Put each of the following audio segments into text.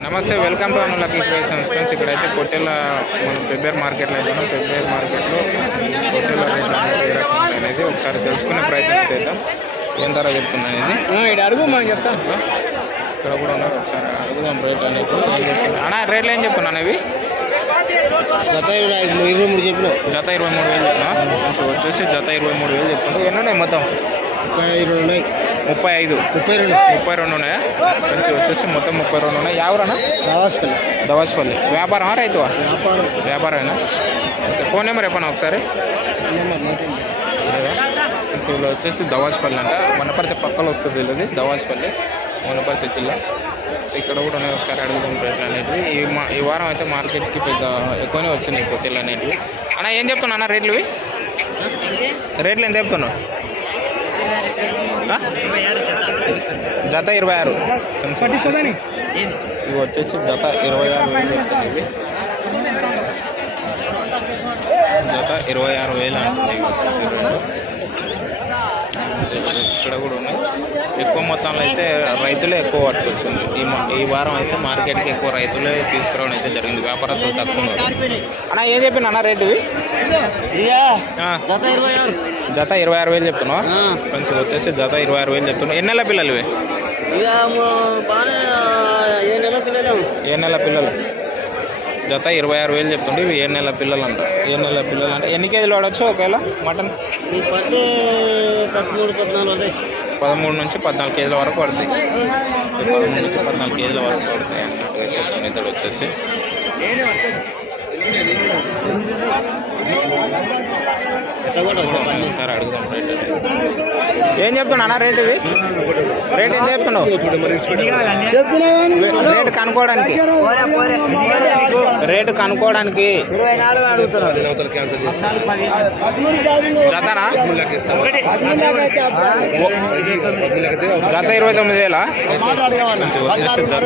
నమస్తే welcome to Anu lucky creations. Friends ఇక్కడైతే పొట్టెల మనం పెబ్బేర్ మార్కెట్లో అయితే పెబ్బేర్ మార్కెట్లో పొట్టెల రేట్ అనేది ఏ రకంగా అనేది ఒకసారి తెలుసుకునే ప్రయత్నం చేద్దాం. ఏం ధర చెప్తుంది అనేది ఇక్కడ అడుగు మనం చెప్తాం. ఇక్కడ కూడా ఉన్నారు. ఒకసారి అడుగుదాం రేట్ అనేది. అన్న రేట్లు ఏం చెప్తున్నాను ఇవి గత ఇరవై ఐదు ఇరవై మూడు చెప్పిన జత ఇరవై మూడు వేలు చెప్పిన వచ్చేసి జత ఇరవై మూడు వేలు చెప్తుండ్రు ఎన్ని ఉన్నాయి మొత్తం? ఇరవై ఉన్నాయి. ముప్పై ఐదు. ముప్పై రెండు. ముప్పై రెండు ఉన్నాయా. ఫ్రెండ్స్ వచ్చేసి మొత్తం ముప్పై రెండు ఉన్నాయి. ఎవరన్నా రావాల్సింది దవాస్పల్లి వ్యాపారమా రైతువా వ్యాపారం వ్యాపారమేనా ఓకే ఫోన్ నెంబర్ చెప్పనా ఒకసారి. ఇలా వచ్చేసి దవాజ్పల్లి అంట వనపర్తి పక్కలో వస్తుంది ఇది దవాజ్పల్లి వనపర్తి జిల్లా. ఇక్కడ కూడా ఉన్నాయి. ఒకసారి అడుగుదాం రేట్లు అనేటివి. ఈ మా ఈ వారం అయితే మార్కెట్కి పెద్ద ఎక్కువనే వచ్చినాయి పొట్టేలు అనేటివి. అన్న ఏం చెప్తున్నా అన్న రేట్లు ఇవి? రేట్లు ఎంత చెప్తున్నావు? జత ఇరవై ఆరు. పట్టిస్తుందని? ఇవి వచ్చేసి జత ఇరవై ఆరు వేలు ఇవి జత ఇరవై ఆరు వేలు అంటుంది ఇవి వచ్చేసి రెండు. ఇక్కడ కూడా ఉన్నాయి. ఎక్కువ మొత్తంలో అయితే రైతులే ఎక్కువ పట్టుకొచ్చింది. ఈ మా- ఈ వారం అయితే మార్కెట్కి ఎక్కువ రైతులే తీసుకురావడం అయితే జరిగింది. వ్యాపారస్తులు తక్కువ అన్న ఏం చెప్పిన అన్న రేటు జత ఇరవై ఆరు. వేలు చెప్తున్నావా? మంచి వచ్చేసి జత ఇరవై ఆరు వేలు చెప్తున్నావు ఎన్ని నెలల పిల్లలు ఇవి? ఏ నెల పిల్లలు? జత ఇరవై ఆరు వేలు చెప్తుండే ఇవి ఏ నెల పిల్లలు అంట ఏ నెల పిల్లలు అంటే ఎన్ని కేజీలు వాడచ్చు ఒకవేళ మటన్? పదమూడు నుంచి పద్నాలుగు కేజీల వరకు పడతాయి. పదమూడు నుంచి పద్నాలుగు కేజీల వరకు పడతాయి అన్నట్టుగా చెప్తుంది ఇతడు వచ్చేసి. సార్ అడుగుదాం ఏం చెప్తున్నా అన్న రేట్ ఇవి? రేట్ ఏం చెప్తున్నావు? రేటు కనుక్కోవడానికి. రేటు కనుక్కోవడానికి. జతనా? జత ఇరవై తొమ్మిది వేలా? వచ్చేసి జత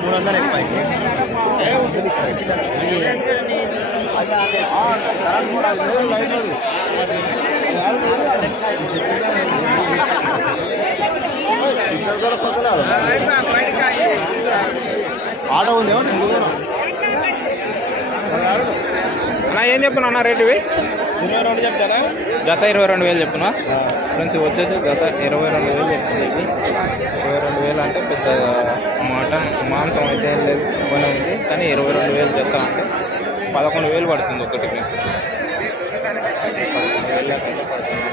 మూడు వందలు ఎక్కువ ఆటో ఉంది అన్న ఏం చెప్పున్నా అన్న రేట్ ఇవి ఇరవై రెండు చెప్తారా గత ఇరవై రెండు వేలు చెప్పున? ఫ్రెండ్స్ వచ్చేసి గత ఇరవై రెండు వేలు చెప్తుంది ఇది. ఇరవై రెండు వేలు అంటే పెద్ద మటన్ మాంసం అయితే లేదు కొని ఉంది. కానీ ఇరవై రెండు వేలు చెత్త అంటే పదకొండు వేలు పడుతుంది ఒకటి పదకొండు వేలు పడుతుంది.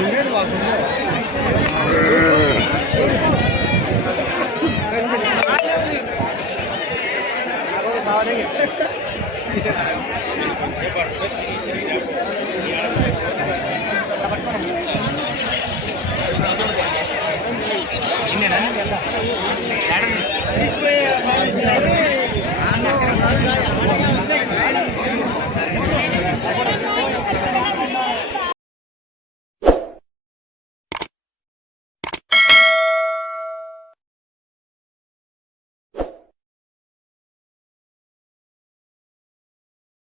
हेलमेट